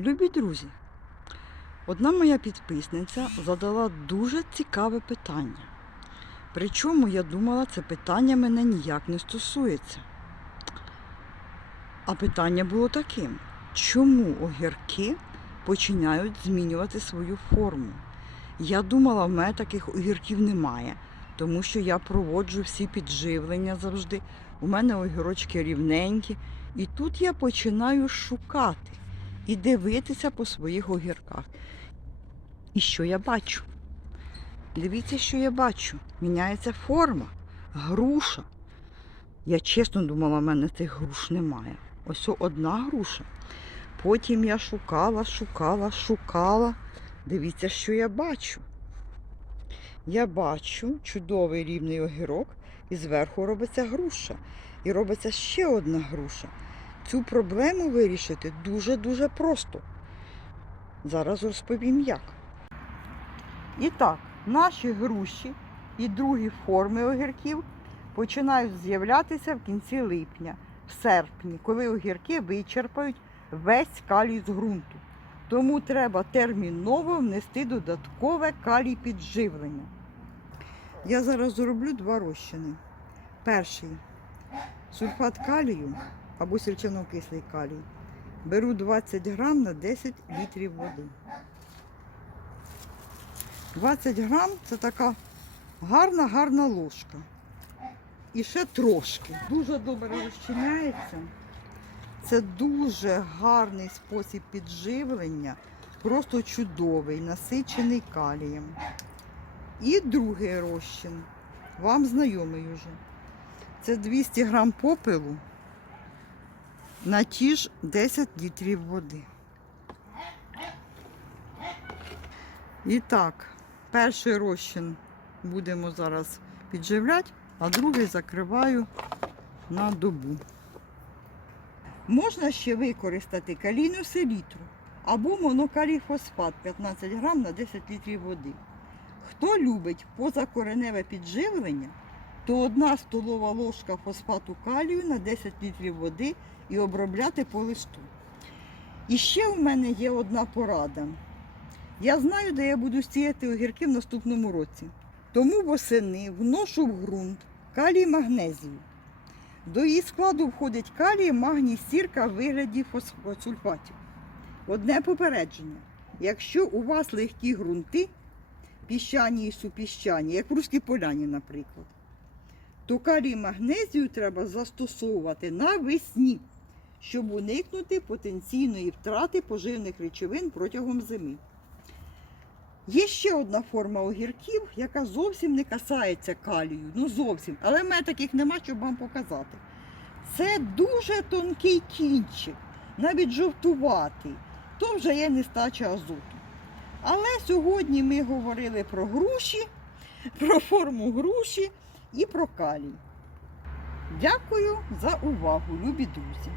Любі друзі, одна моя підписниця задала дуже цікаве питання. Причому я думала, це питання мене ніяк не стосується. А питання було таким: чому огірки починають змінювати свою форму? Я думала, в мене таких огірків немає, тому що я проводжу всі підживлення завжди. У мене огірочки рівненькі. І тут я починаю шукати і дивитися по своїх огірках. І що я бачу? Дивіться, що я бачу. Міняється форма, груша. Я чесно думала, в мене цих груш немає. Ось одна груша. Потім я шукала, шукала, шукала. Дивіться, що я бачу. Я бачу чудовий рівний огірок, і зверху робиться груша. І робиться ще одна груша. Цю проблему вирішити дуже-дуже просто. Зараз розповім як. І так, наші груші і другі форми огірків починають з'являтися в кінці липня, в серпні, коли огірки вичерпають весь калій з ґрунту. Тому треба терміново внести додаткове калій підживлення. Я зараз зроблю два розчини. Перший сульфат калію або сільчано-кислий калій. Беру 20 грам на 10 літрів води. 20 грам це така гарна, гарна ложка. І ще трошки. Дуже добре розчиняється. Це дуже гарний спосіб підживлення, просто чудовий, насичений калієм. І другий розчин, вам знайомий уже. Це 200 грам попелу на ті ж 10 літрів води. І так, перший розчин будемо зараз підживляти, а другий закриваю на добу. Можна ще використати калійну селітру або монокалій фосфат 15 грам на 10 літрів води. Хто любить позакореневе підживлення, то одна столова ложка фосфату калію на 10 літрів води і обробляти по листу. І ще у мене є одна порада. Я знаю, де я буду сіяти огірки в наступному році. Тому восени вношу в ґрунт калій магнезію. До її складу входить калій, магній, сірка в вигляді фосфосульфатів. Одне попередження. Якщо у вас легкі ґрунти, піщані і супіщані, як в Руській поляні, наприклад, то калій магнезію треба застосовувати навесні, щоб уникнути потенційної втрати поживних речовин протягом зими. Є ще одна форма огірків, яка зовсім не касається калію. Ну зовсім. Але в мене таких нема, щоб вам показати. Це дуже тонкий кінчик, навіть жовтуватий. То вже є нестача азоту. Але сьогодні ми говорили про груші, про форму груші і про калій. Дякую за увагу, любі друзі!